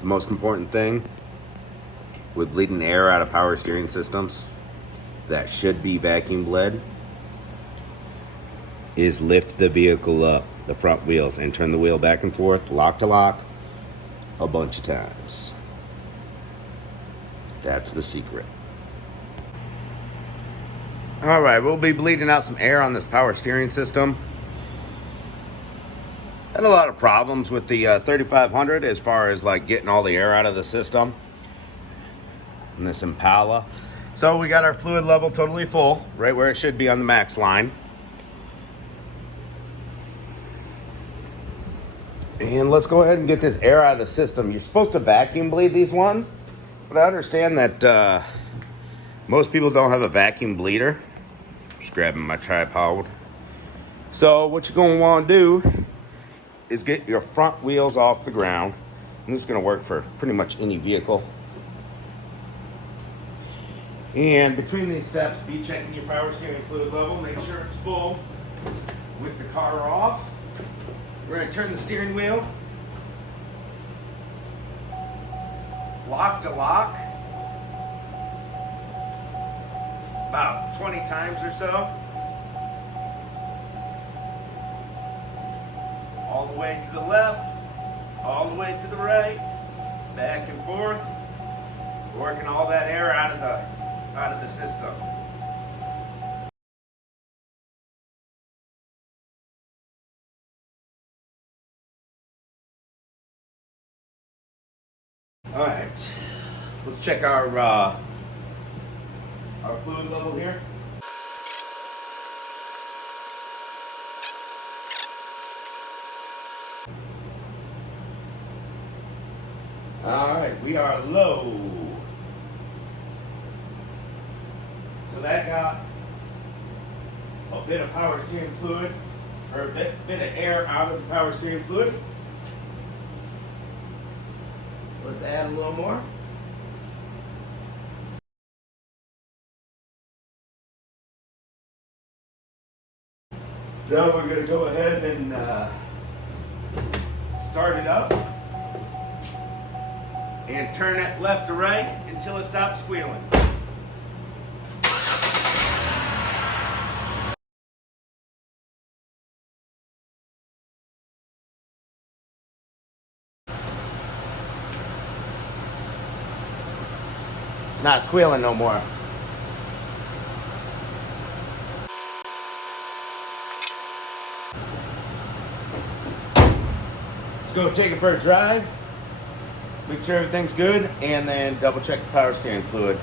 The most important thing with bleeding air out of power steering systems that should be vacuum bled is lift the vehicle up, the front wheels, and turn the wheel back and forth, lock to lock, a bunch of times. That's the secret. All right, we'll be bleeding out some air on this power steering system. Had a lot of problems with the 3500 as far as like getting all the air out of the system in this Impala. So we got our fluid level totally full, right where it should be on the max line. And let's go ahead and get this air out of the system. You're supposed to vacuum bleed these ones, but I understand that most people don't have a vacuum bleeder. Just grabbing my tripod. So what you're gonna wanna do is get your front wheels off the ground. And this is gonna work for pretty much any vehicle. And between these steps, be checking your power steering fluid level. Make sure it's full with the car off. We're gonna turn the steering wheel lock to lock about 20 times or so. All the way to the left, all the way to the right, back and forth, working all that air out of the system. All right, let's check our fluid level here. All right, we are low. So that got a bit of power steering fluid, or a bit of air out of the power steering fluid. Let's add a little more. Now we're going to go ahead and start it up and turn it left to right until it stops squealing. It's not squealing no more. Let's go take it for a drive, make sure everything's good, and then double check the power steering fluid.